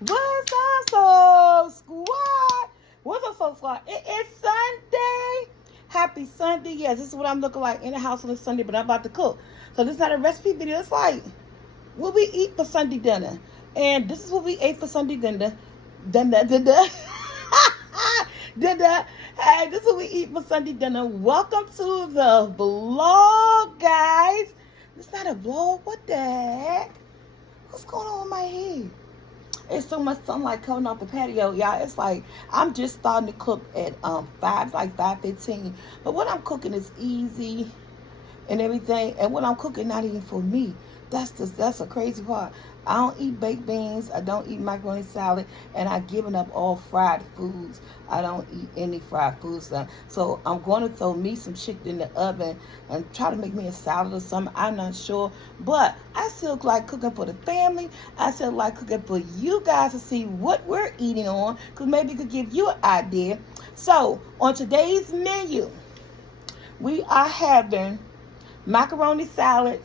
What's up, Soul Squad? What's up, Soul Squad? It is Sunday. Happy Sunday. Yes, this is what I'm looking like in the house on a Sunday, but I'm about to cook. So this is not a recipe video. It's like what we eat for Sunday dinner. And this is what we ate for Sunday dinner. Dinner. Hey, this is what we eat for Sunday dinner. Welcome to the vlog, guys. It's not a vlog. What the heck? What's going on with my head? It's so much sunlight coming off the patio, y'all. It's like I'm just starting to cook at 5:15. But what I'm cooking is easy and everything. And what I'm cooking not even for me. That's a crazy part. I don't eat baked beans. I don't eat macaroni salad, and I've given up all fried foods. I don't eat any fried foods now. So I'm going to throw me some chicken in the oven and try to make me a salad or something. I'm not sure, but I still like cooking for the family. I still like cooking for you guys to see what we're eating on, because maybe it could give you an idea. So on today's menu, we are having macaroni salad,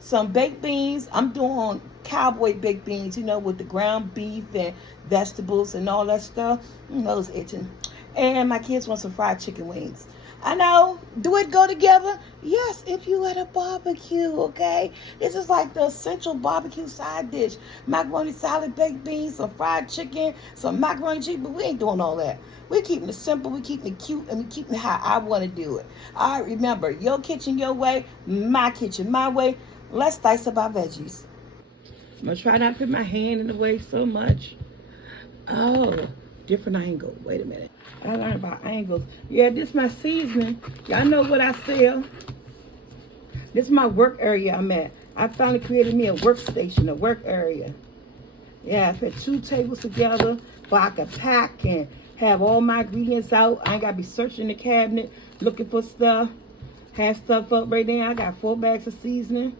some baked beans. I'm doing Cowboy baked beans, with the ground beef and vegetables and all that stuff. Nose itching. And my kids want some fried chicken wings. I know. Do it go together? Yes, if you at a barbecue, okay? This is like the essential barbecue side dish. Macaroni salad, baked beans, some fried chicken, some macaroni cheese, but we ain't doing all that. We're keeping it simple, we're keeping it cute, and we're keeping it how I want to do it. All right, remember, your kitchen your way, my kitchen my way. Let's dice up our veggies. I'm going to try not to put my hand in the way so much. Oh, different angle. Wait a minute. I learned about angles. Yeah, this is my seasoning. Y'all know what I sell. This is my work area I'm at. I finally created me a workstation, a work area. Yeah, I put 2 tables together so I can pack and have all my ingredients out. I ain't got to be searching the cabinet, looking for stuff. Have stuff up right now. I got 4 bags of seasoning.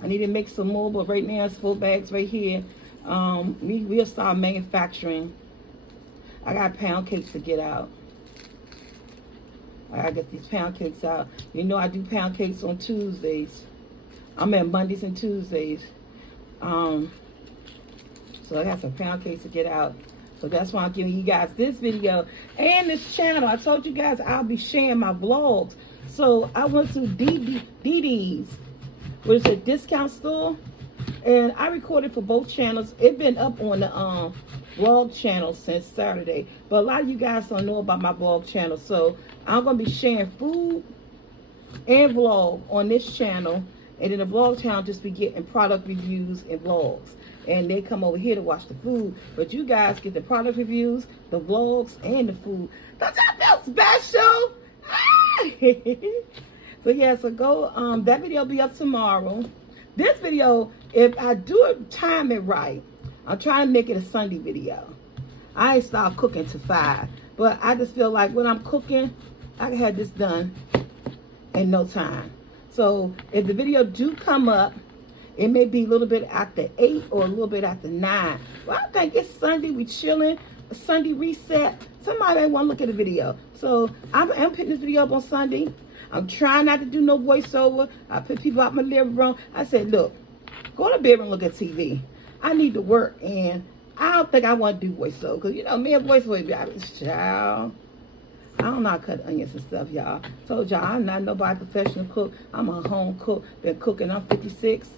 I need to make some more, but right now it's 4 bags right here. We'll start manufacturing. I got pound cakes to get out. I gotta get these pound cakes out. I do pound cakes on Tuesdays. I'm at Mondays and Tuesdays. So I got some pound cakes to get out. So that's why I'm giving you guys this video and this channel. I told you guys I'll be sharing my vlogs. So I went to DD's, which is a discount store, and I recorded for both channels. It's been up on the vlog channel since Saturday, but a lot of you guys don't know about my vlog channel. So I'm going to be sharing food and vlog on this channel, and in the vlog channel just be getting product reviews and vlogs. And they come over here to watch the food. But you guys get the product reviews, the vlogs, and the food. Don't y'all feel special? So yeah, so go, that video will be up tomorrow. This video, if I do it, time it right, I'm trying to make it a Sunday video. I ain't start cooking till 5, but I just feel like when I'm cooking, I can have this done in no time. So if the video do come up, it may be a little bit after 8 or a little bit after 9. Well, I think it's Sunday, we chilling, a Sunday reset. Somebody may want to look at the video. So I'm putting this video up on Sunday. I'm trying not to do no voiceover. I put people out my living room. I said, look, go to bed and look at TV. I need to work, and I don't think I want to do voiceover. Because, me and voiceover, child, I don't know how to cut onions and stuff, y'all. Told y'all, I'm not nobody professional cook. I'm a home cook. Been cooking. I'm 56.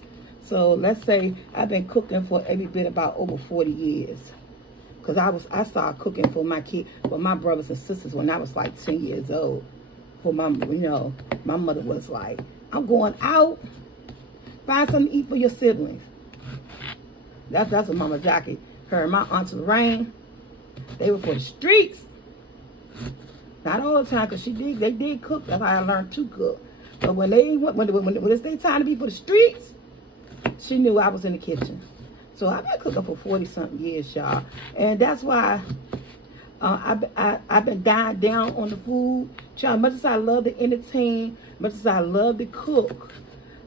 So let's say I've been cooking for every bit about over 40 years. Because I started cooking for my my brothers and sisters when I was like 10 years old. For my, my mother was like, I'm going out, find something to eat for your siblings. That's what Mama Jackie, her and my Aunt Lorraine, they were for the streets. Not all the time, because they did cook. That's how I learned to cook. But when it's their time to be for the streets, she knew I was in the kitchen. So I've been cooking for 40-something years, y'all. And that's why I've been dying down on the food. Child, much as I love to entertain, much as I love to cook,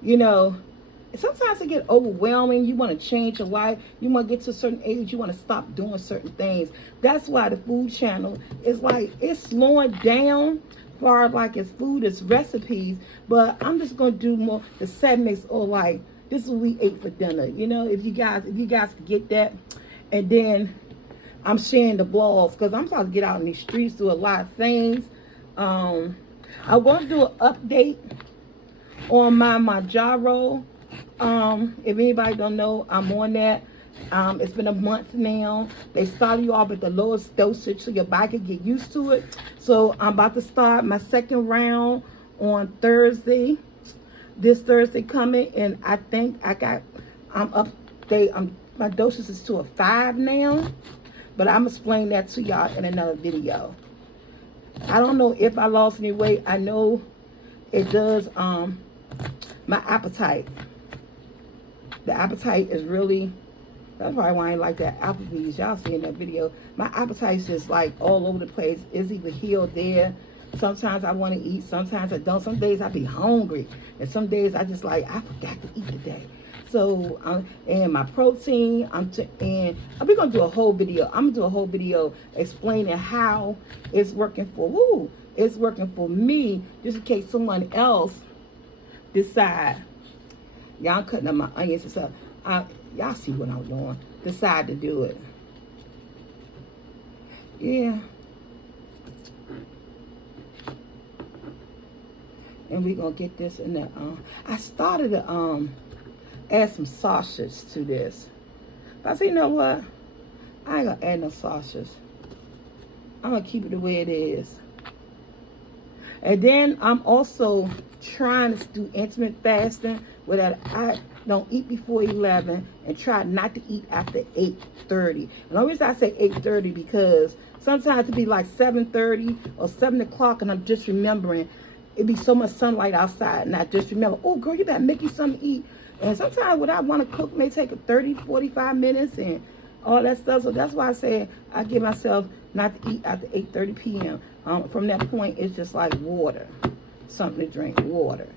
sometimes it get overwhelming. You want to change your life. You want to get to a certain age. You want to stop doing certain things. That's why the food channel is like, it's slowing down far like its food, its recipes. But I'm just going to do more the segments or like This is what we ate for dinner. You know, if you guys could get that. And then I'm sharing the blogs because I'm supposed to get out in these streets, do a lot of things. I want to do an update on my gyro. If anybody don't know, I'm on that. It's been a month now. They started you off at the lowest dosage so your body can get used to it. So I'm about to start my second round on Thursday. This Thursday coming, and I think my dosage is to a 5 now. But I'm explaining that to y'all in another video. I don't know if I lost any weight. I know it does my appetite. The appetite is really, that's probably why I ain't like that Applebee's. Y'all see in that video. My appetite's just like all over the place. It's either here or there. Sometimes I want to eat. Sometimes I don't. Some days I be hungry. And some days I just like, I forgot to eat today. So, and my protein, and we're going to do a whole video. I'm going to do a whole video explaining how it's working it's working for me, just in case someone else decide. Y'all cutting up my onions and stuff. Y'all see what I'm doing. Decide to do it. Yeah. And we're going to get this in there. I started to add some sausage to this. But I said, you know what? I ain't going to add no sausage. I'm going to keep it the way it is. And then I'm also trying to do intermittent fasting where that I don't eat before 11 and try not to eat after 8:30. And the only reason I say 8:30 because sometimes it be like 7:30 or 7 o'clock and I'm just remembering it be so much sunlight outside and I just remember, oh girl, you better make you something to eat. And sometimes what I want to cook may take 30, 45 minutes and all that stuff. So that's why I say I give myself not to eat after 8:30 p.m. From that point, it's just like water, something to drink, water.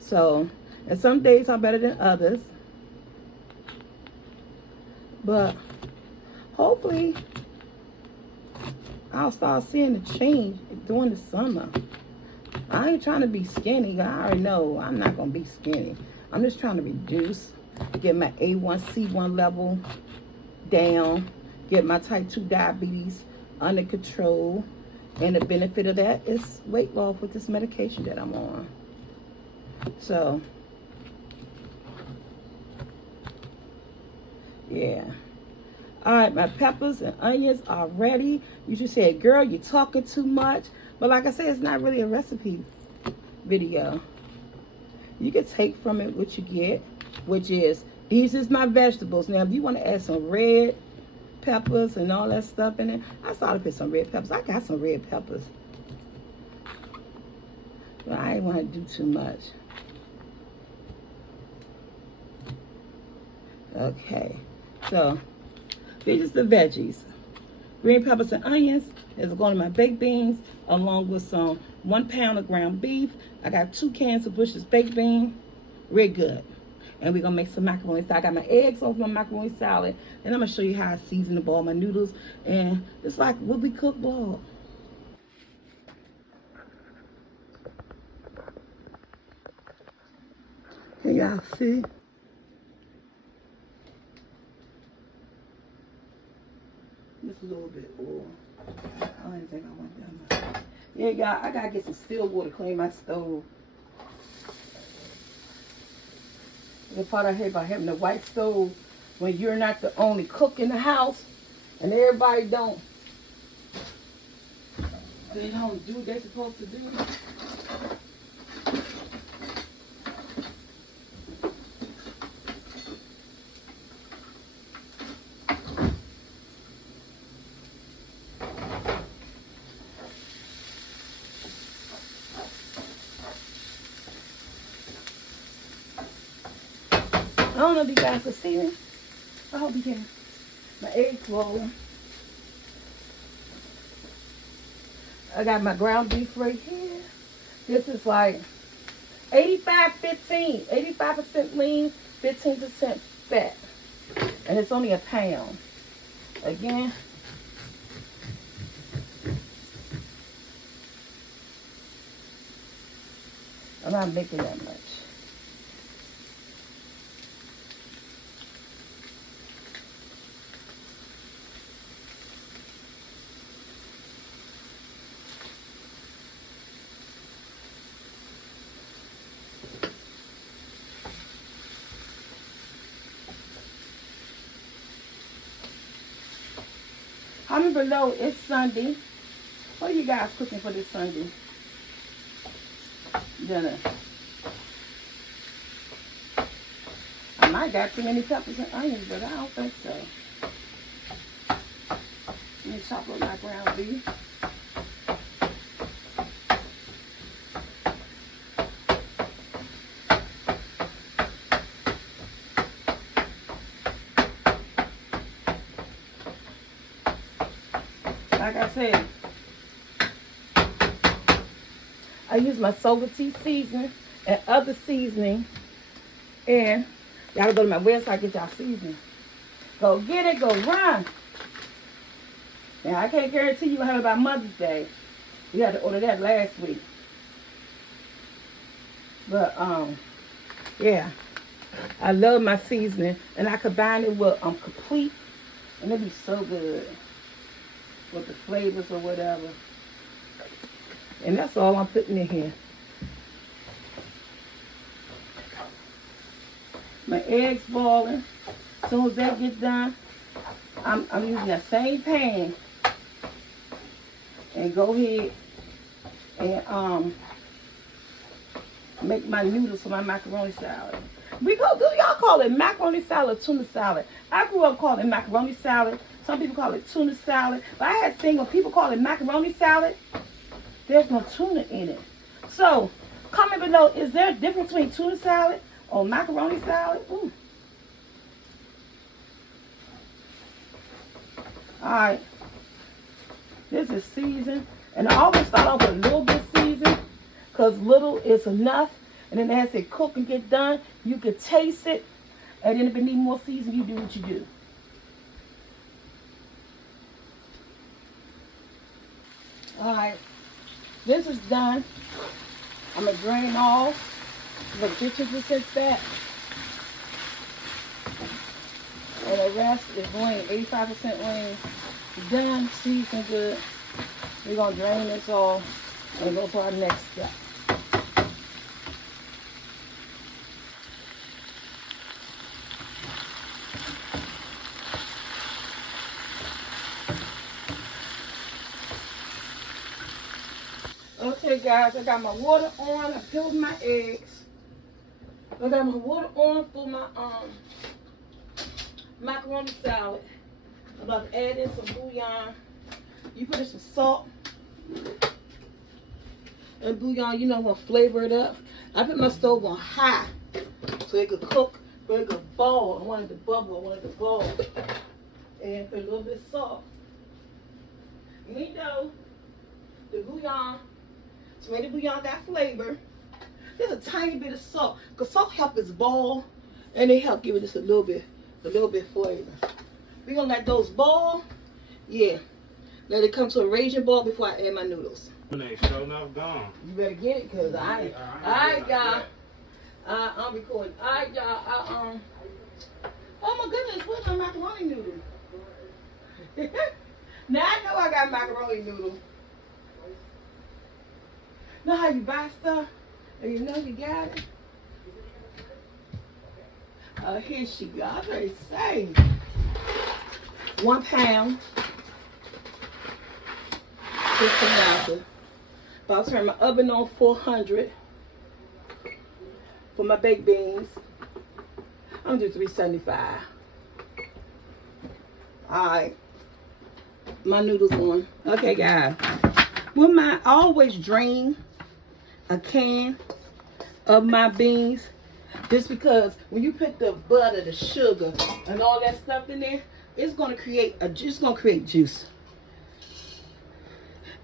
So, and some days are better than others. But hopefully, I'll start seeing the change during the summer. I ain't trying to be skinny. I already know I'm not going to be skinny. I'm just trying to reduce, get my A1C1 level down, get my type 2 diabetes under control. And the benefit of that is weight loss with this medication that I'm on. So, yeah. All right, my peppers and onions are ready. You should say, girl, you're talking too much. But like I said, it's not really a recipe video. You can take from it what you get, which is, these is my vegetables. Now, if you want to add some red peppers and all that stuff in it, I started to put some red peppers. I got some red peppers. But I didn't want to do too much. Okay, so these are the veggies. Green peppers and onions is going to my baked beans, along with some 1 pound of ground beef. I got 2 cans of Bush's baked bean. Real good. And we're going to make some macaroni salad. I got my eggs over my macaroni salad. And I'm going to show you how I season the ball, my noodles. And it's like what we cook blog. Can y'all see? Just a little bit oil. I don't think I want that much. Yeah, y'all, I got to get some still water to clean my stove. The part I hate about having a white stove when you're not the only cook in the house and everybody they don't do what they're supposed to do. I don't know if you guys can see me. I hope you can. My eggs rolling. I got my ground beef right here. This is like 85-15. 85% lean, 15% fat. And it's only a pound. Again. I'm not making that much. Comment below. It's Sunday. What are you guys cooking for this Sunday dinner? I might got too many peppers and onions, but I don't think so. Let me chop up my ground beef. Like I said, I use my soba tea seasoning and other seasoning. And y'all go to my website, get y'all seasoning. Go get it, go run. Now, I can't guarantee you have it by Mother's Day. We had to order that last week. But, yeah. I love my seasoning. And I combine it with Complete. And it'll be so good. With the flavors or whatever. And that's all I'm putting in here. My eggs boiling. As soon as that gets done, I'm using that same pan and go ahead and make my noodles for my macaroni salad. Do y'all call it macaroni salad or tuna salad? I grew up calling it macaroni salad. Some people call it tuna salad. But I had seen when people call it macaroni salad, there's no tuna in it. So, comment below, is there a difference between tuna salad or macaroni salad? Ooh. Alright. This is seasoned. And I always start off with a little bit seasoned, because little is enough. And then as it cook and get done, you can taste it. And then if it needs more seasoning, you do what you do. Alright. This is done. I'm going to drain off the 50% fat. And the rest is wing, 85% wing. Done, seasoned good. We're going to drain this off and go to our next step. Okay guys, I got my water on. I peeled my eggs. I got my water on for my macaroni salad. I'm about to add in some bouillon. You put in some salt and bouillon, you know, I'm gonna flavor it up. I put my stove on high so it could cook, but it could boil. I wanted to bubble, I wanted to boil. And put a little bit of salt. You know, the bouillon, tomato bouillon got flavor. There's a tiny bit of salt, because salt helps it boil, and it help give it just a little bit flavor. We're gonna let those boil. Yeah. Let it come to a raging boil before I add my noodles. Sure enough gone. You better get it, because I'm recording. Alright, y'all. Oh my goodness, where's my macaroni noodle? Now I know I got macaroni noodle. Know how you buy stuff and you know you got it? Here she go. I already say 1 pound, 15 ounces. About to turn my oven on 400 for my baked beans. I'm gonna do 375. Alright. My noodles on. Okay guys. I always drain a can of my beans, just because when you put the butter, the sugar, and all that stuff in there, it's gonna create juice.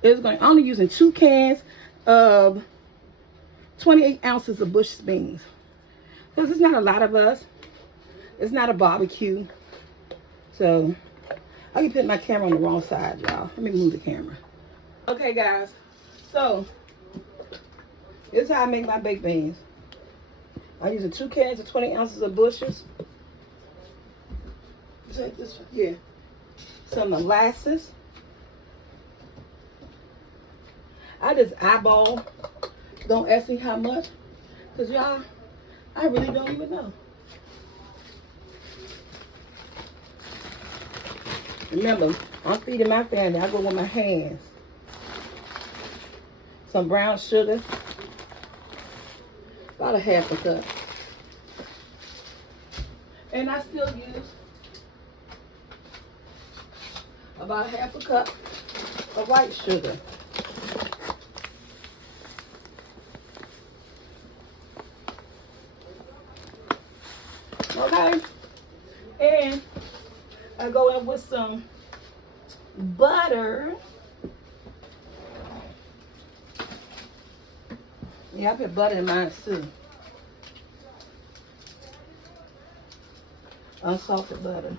I'm only using 2 cans of 28 ounces of Bush's beans, because it's not a lot of us. It's not a barbecue, so I can put my camera on the wrong side, y'all. Let me move the camera. Okay, guys. So this is how I make my baked beans. I'm using 2 cans of 20 ounces of Bush's. This one here. Some molasses. I just eyeball. Don't ask me how much, because y'all, I really don't even know. Remember, I'm feeding my family. I go with my hands. Some brown sugar. About a half a cup. And I still use about half a cup of white sugar. Okay? And I go in with some butter. Yeah, I put butter in mine too. Unsalted butter.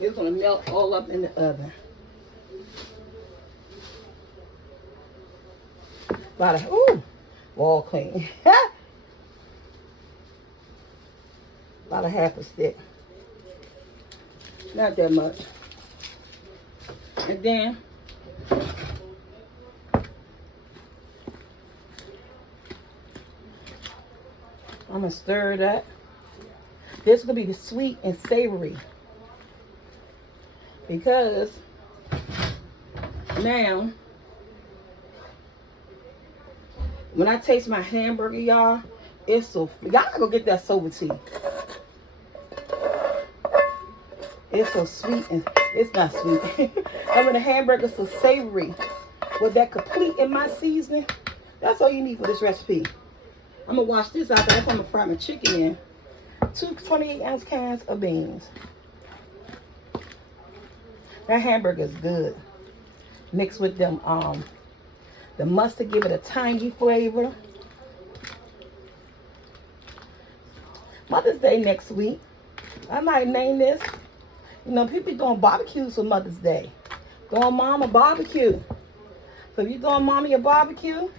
It's gonna melt all up in the oven. Ooh, all clean. About a half a stick. Not that much. And then I'm gonna stir it up. This is gonna be the sweet and savory. Because now, when I taste my hamburger, y'all, it's so, y'all go get that soba tea. It's so sweet and it's not sweet. And when the hamburger's so savory, with that complete in my seasoning, that's all you need for this recipe. I'm gonna wash this out. That's what I'm gonna fry my chicken in. 2 28-ounce cans of beans. That hamburger is good. Mixed with them, the mustard, give it a tangy flavor. Mother's Day next week. I might name this. You know, people doing barbecues for Mother's Day. Throwing mom a barbecue. So if you're throwing mommy a barbecue,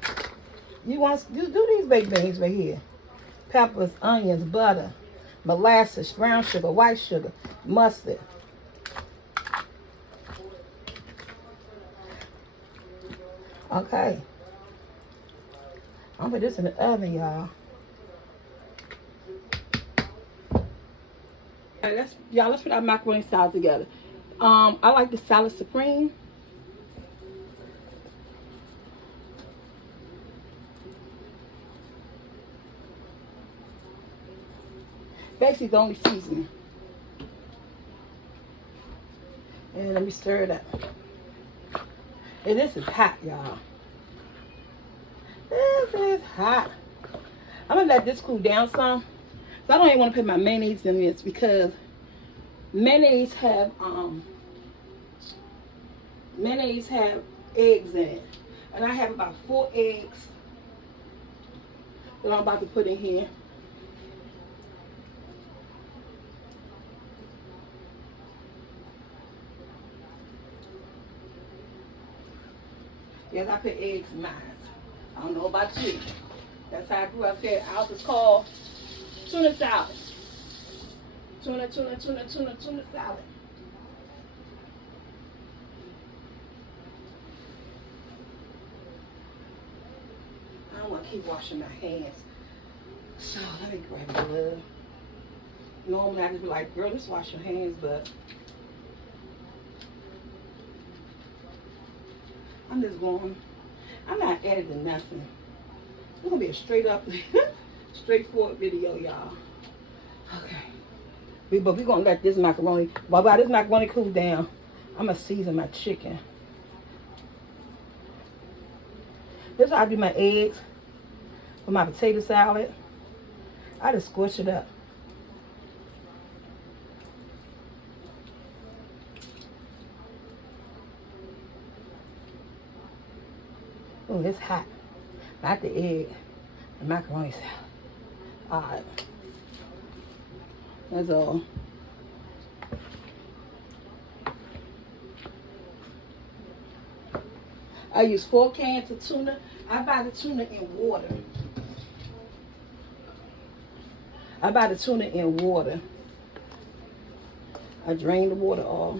you do these baked beans right here. Peppers, onions, butter, molasses, brown sugar, white sugar, mustard. Okay. I'm gonna put this in the oven, y'all. Alright, let's put our macaroni salad together. I like the salad supreme. Basically the only seasoning. And let me stir it up. And this is hot, y'all. This is hot. I'm gonna let this cool down some. So I don't even want to put my mayonnaise in this because mayonnaise have eggs in it. And I have about 4 eggs that I'm about to put in here. Yes, I put eggs in mine. I don't know about you. That's how I grew up here. Ours is called tuna salad. Tuna salad. I don't want to keep washing my hands. So let me grab a glove. Normally I just be like, girl, just wash your hands, but I'm just going, I'm not editing nothing. It's gonna be a straight up, straightforward video, y'all. Okay. But we're gonna let this macaroni, while this macaroni cool down, I'm gonna season my chicken. This is how I do my eggs for my potato salad. I just squish it up. Oh, it's hot. Not the egg, the macaroni salad. Alright. That's all. I use 4 cans of tuna. I buy the tuna in water. I drain the water off.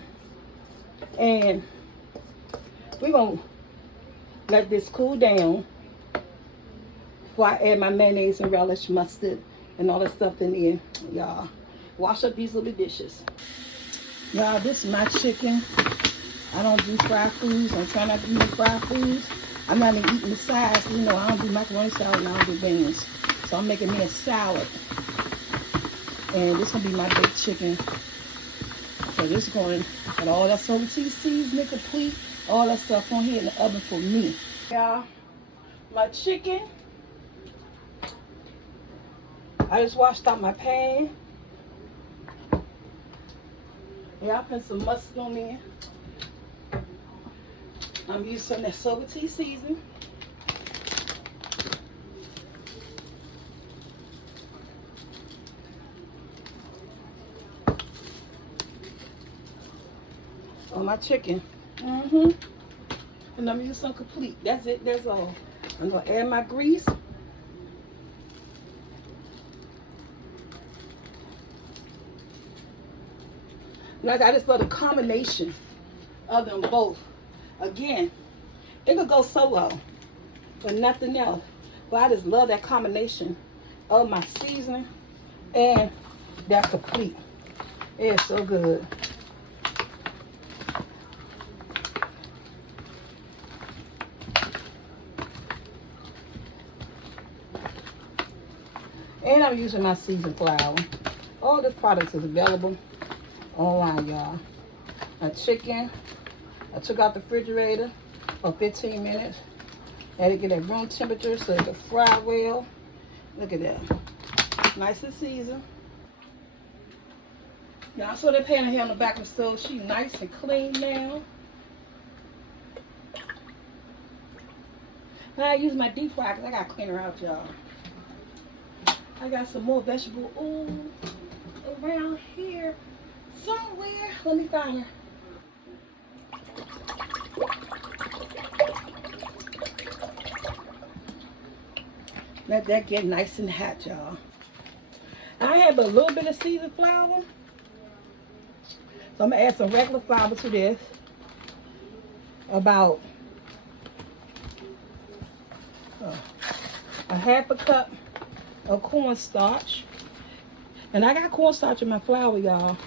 And we're going to let this cool down before I add my mayonnaise and relish, mustard, and all that stuff in there. Y'all, wash up these little dishes. Y'all, this is my chicken. I don't do fried foods. I'm trying not to eat fried foods. I'm not even eating the sides. You know, I don't do macaroni salad and I don't do beans. So I'm making me a salad. And this is going to be my baked chicken. So this is going, got all that soda cheese seasoning complete. All that stuff on here in the oven for me. Y'all, my chicken. I just washed out my pan. Yeah, I put some mustard on there. I'm using some of that soda cheese seasoning. On my chicken. And I'm using some complete. That's it. That's all. I'm going to add my grease. Like, I just love the combination of them both. Again, it could go solo, but nothing else. But I just love that combination of my seasoning and that complete. It's so good. And I'm using my seasoned flour. All the products is available online, y'all. My chicken, I took out the refrigerator for 15 minutes. Had to get at room temperature so it could fry well. Look at that. Nice and seasoned. Y'all saw that pan here on the back of the stove. She nice and clean now. Now I use my deep fryer because I got to clean her out, y'all. I got some more vegetable oil around here somewhere. Let me find her. Let that get nice and hot, y'all. I have a little bit of seasoned flour. So I'm going to add some regular flour to this. About a half a cup of cornstarch. And I got cornstarch in my flour, y'all.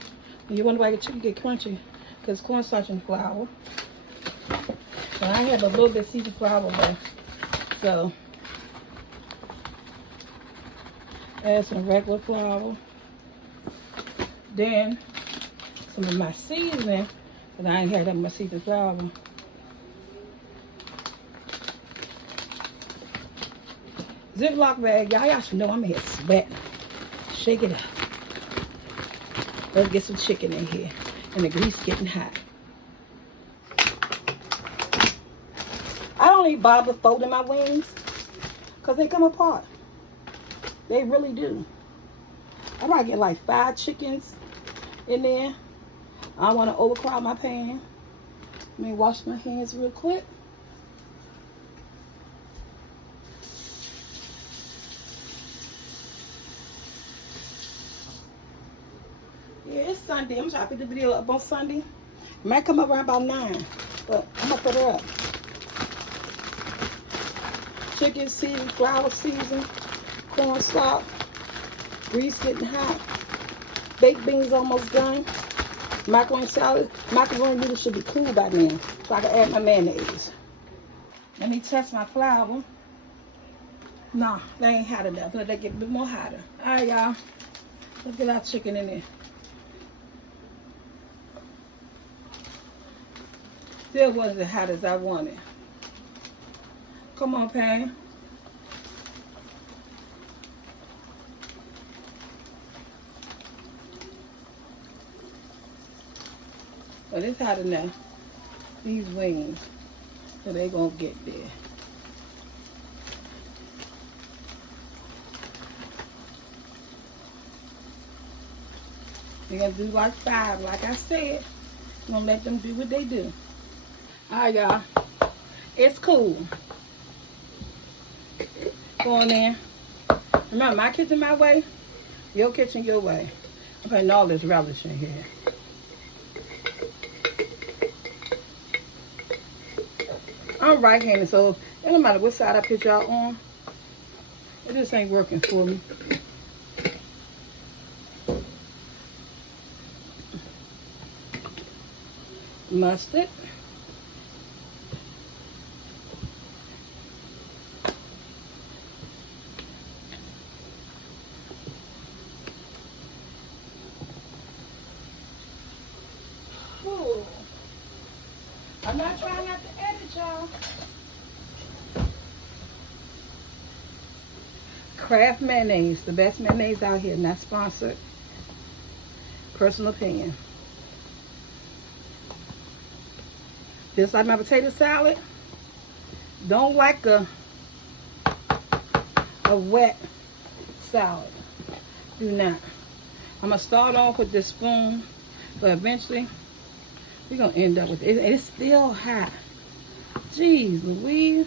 And you wonder why the chicken get crunchy, because cornstarch in flour. And I have a little bit of seasoned flour left. So add some regular flour. Then some of my seasoning, because I ain't had that much seasoned flour. Ziploc bag, y'all should know I'm here sweating. Shake it up. Let's get some chicken in here. And the grease getting hot. I don't even bother folding my wings because they come apart. They really do. I might get like 5 chickens in there. I don't want to overcrowd my pan. Let me wash my hands real quick. Yeah, it's Sunday. I'm trying to put the video up on Sunday. It might come up around about 9, but I'm going to put her up. Chicken seasoned, flour seasoned, cornstarch, grease getting hot, baked beans almost done, macaroni salad. Macaroni noodles should be cool by now, so I can add my mayonnaise. Let me test my flour. Nah, that ain't hot enough. Let that get a bit more hotter. All right, y'all. Let's get our chicken in there. Still wasn't as hot as I wanted. Come on, pan. But it's hot enough. These wings, so they gonna get there. We're gonna do like 5, like I said. I'm gonna let them do what they do. All right, y'all. It's cool. Go on in. Remember, my kitchen my way, your kitchen your way. I'm putting all this relish in here. I'm right-handed, so it don't matter what side I put y'all on. It just ain't working for me. Mustard. Ooh. I'm not trying not to edit, y'all. Kraft mayonnaise, the best mayonnaise out here, not sponsored. Personal opinion. Just like my potato salad, don't like a wet salad. Do not. I'm gonna start off with this spoon, but eventually we're gonna end up with it. It's still hot. Jeez Louise.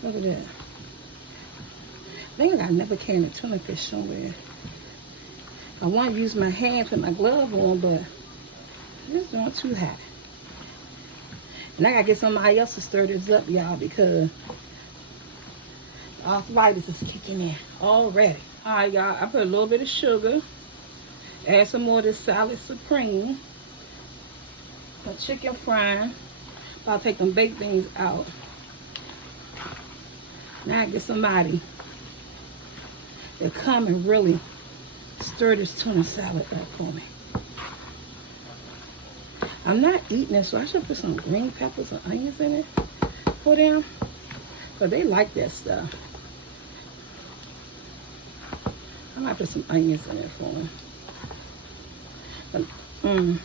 Look at that. I think I got another can of tuna fish somewhere. I want to use my hands with my glove on, but it's not too hot. And I gotta get somebody else to stir this up, y'all, because arthritis is kicking in already. All right, y'all, I put a little bit of sugar. Add some more of this salad supreme. My chicken frying. I'll take them baked beans out. Now I get somebody to come and really stir this tuna salad up for me. I'm not eating it, so I should put some green peppers and onions in it for them, because they like that stuff. I might put some onions in it for them.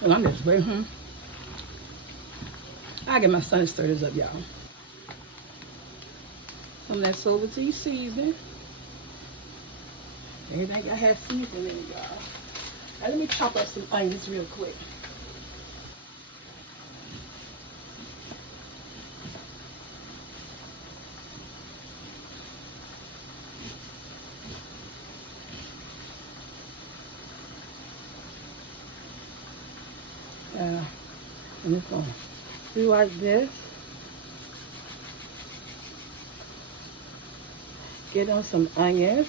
Well, I'm just waiting. I'll get my son to stir this up, y'all. Some of that Silver Tea seasoning. Everything I have seasoning in it, y'all. Now let me chop up some onions real quick. And it's going to do like this. Get on some onions.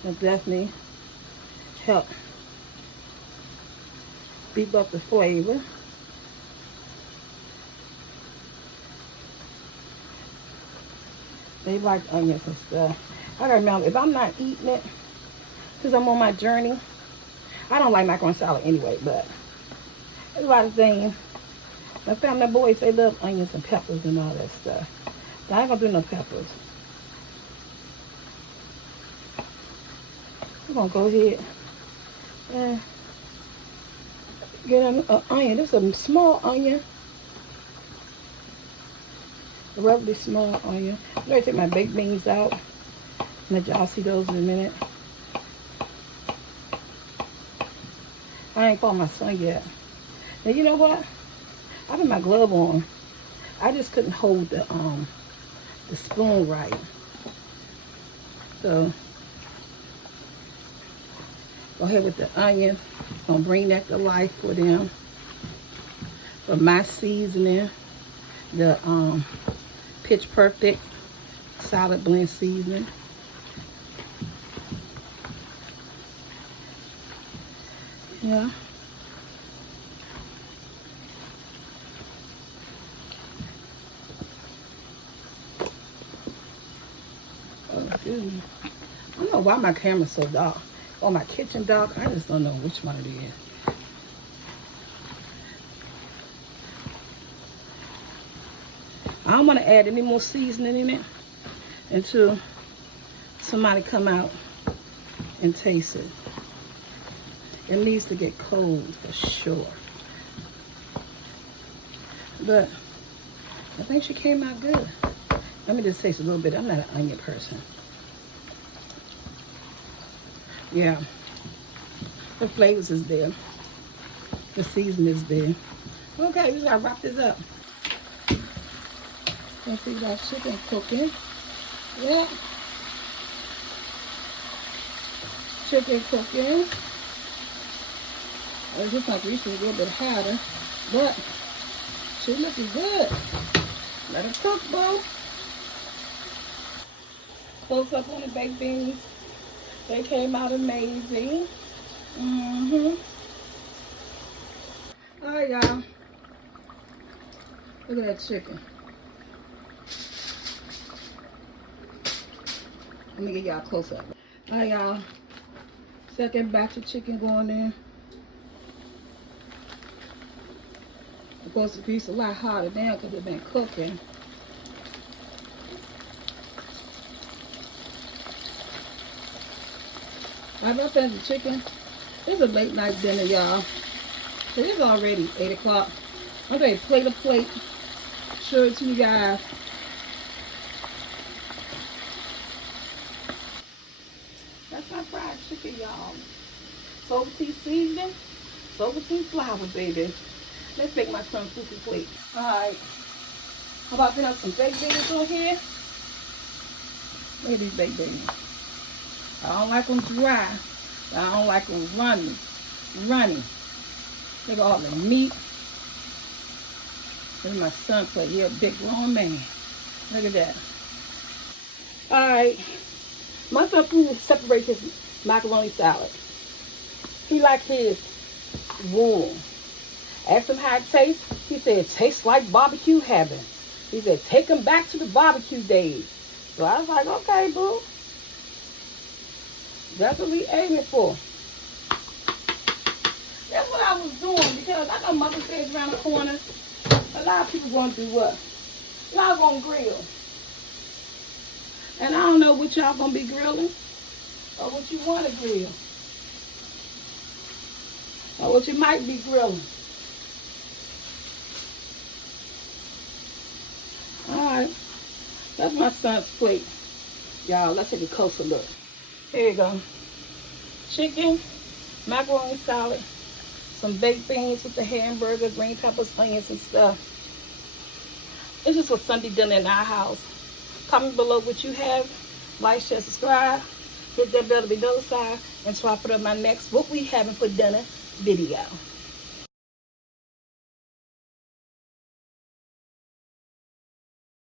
It'll definitely help beef up the flavor. They like onions and stuff. I gotta remember, if I'm not eating it, because I'm on my journey, I don't like macaroni salad anyway, but there's a lot of things. My family boys, they love onions and peppers and all that stuff. But I ain't gonna do no peppers. I'm gonna go ahead and get an onion. This is a small onion. A relatively small onion. I'm gonna take my baked beans out. Let y'all see those in a minute. I ain't called my son yet. And you know what? I put my glove on. I just couldn't hold the spoon right. So go ahead with the onion. Gonna bring that to life for them. For my seasoning, the Pitch Perfect salad blend seasoning. Yeah. Oh, dude. I don't know why my camera's so dark. Or my kitchen dark. I just don't know which one it is. I don't want to add any more seasoning in it until somebody come out and taste it. It needs to get cold for sure. But I think she came out good. Let me just taste a little bit. I'm not an onion person. Yeah. The flavors is there. The seasoning is there. Okay, we just gotta wrap this up. And see that chicken cooking. Yeah. Chicken cooking. I just like reach a little bit harder, but she looking good. Let her cook, bro. Close up on the baked beans. They came out amazing. All right, y'all. Look at that chicken. Let me get y'all close up. All right, y'all. Second batch of chicken going in. Of course, the piece a lot hotter now because it's been cooking. After I finish the chicken, it's a late night dinner, y'all. So it's already 8 o'clock. I'm going to plate a plate. Show it to you guys. That's my fried chicken, y'all. Salty seasoning, salty flour, baby. Let's make my son food plate. Alright. How about putting up some baked beans on here? Look at these baked beans. I don't like them dry. I don't like them runny. Look at all the meat. Look at my son plate. He a big grown man. Look at that. Alright. My son food separates his macaroni salad. He likes his warm. Asked him how it tastes. He said, it tastes like barbecue heaven. He said, take him back to the barbecue days. So I was like, okay, boo. That's what we aiming for. That's what I was doing because I know Mother's Day is around the corner. A lot of people going to do what? Y'all going to grill. And I don't know what y'all going to be grilling or what you want to grill. Or what you might be grilling. Alright. That's my son's plate. Y'all, let's take a closer look. Here you go. Chicken, macaroni salad, some baked beans with the hamburger, green peppers, onions, and stuff. This is for Sunday dinner in our house. Comment below what you have. Like, share, subscribe. Hit that bell to be notified. And try for my next what we having for dinner video.